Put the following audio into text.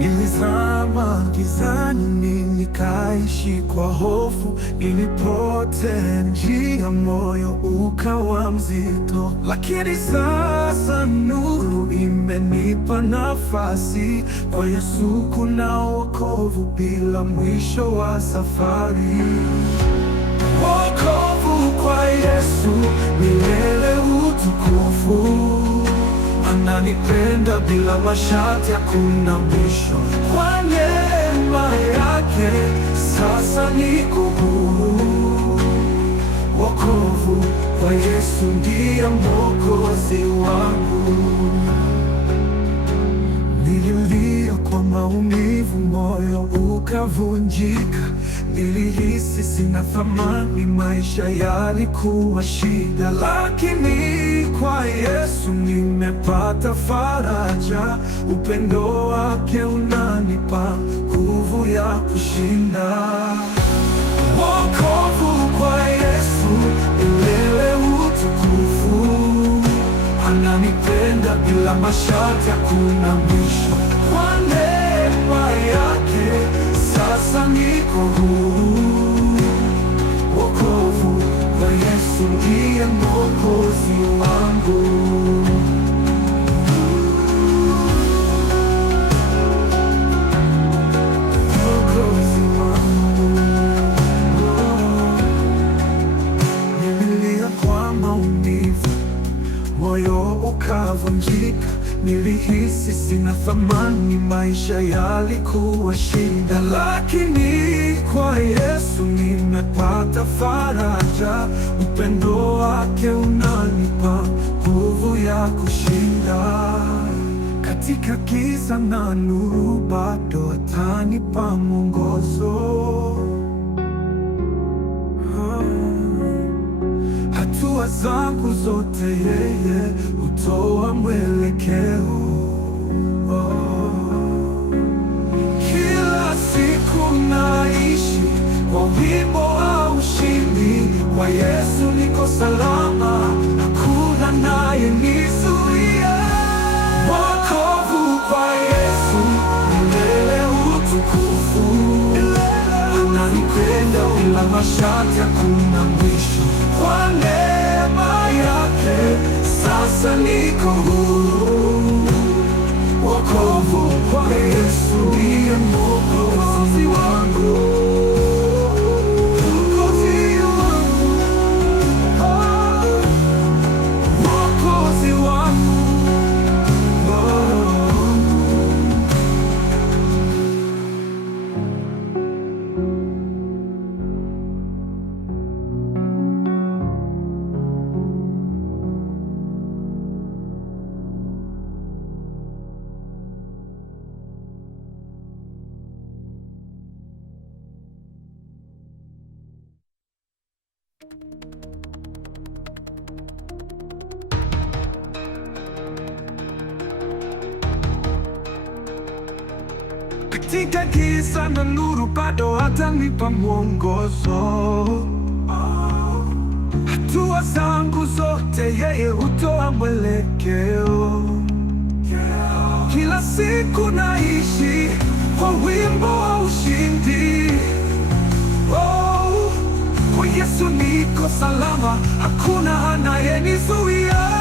Nilizama gizani nikaishi kwa hofu, nilipotea njia, moyo ukawa mzito. Lakini sasa nuru imenipa nafasi, kwa Yesu kuna wokovu bila mwisho wa safari. Wokovu kwa Yesu, milele utukufu. Ananipenda bila masharti, hakuna mwisho. Kwa neema yake sasa niko huru. Wokovu kwa Yesu ndiye Mwokozi wangu. Nililia kwa maumivu, moyo ukavunjika. Nilihisi sina thamani, maisha yalikuwa shida. Lakini kwa Yesu nimepata faraja. Upendo wake unanipa nguvu ya kushinda. Wokovu kwa Yesu, milele utukufu. Ananipenda bila masharti, hakuna mwisho. Kwa neema yake sasa niko huru. Wokovu kwa Yesu ndiye Mwokozi wangu. Mwokozi wangu. Nililia kwa maumivu, moyo ukavunjika. Nilihisi sina thamani, maisha yalikuwa shida. Lakini kwa Yesu nimepata faraja. Upendo wake unanipa nguvu ya kushinda. Katika giza na nuru, bado atanipa mwongozo. Hatua zangu zote yeye hutoa mwelekeo. Kila siku naishi kwa wimbo wa ushindi. Kwa Yesu niko salama, hakuna anayenizuia. Wokovu kwa Yesu, milele utukufu. Ananipenda bila masharti, hakuna mwisho. Kwa neema yake sasa niko huru. Wokovu kwa Yesu ndiye Mwokozi wangu. Mwokozi wangu. Mwokozi wangu. Katika giza na nuru, bado atanipa mwongozo. Hatua zangu zote yeye hutoa mwelekeo. Kila siku naishi kwa wimbo wa ushindi. Kwa Yesu niko salama, hakuna anayenizuia.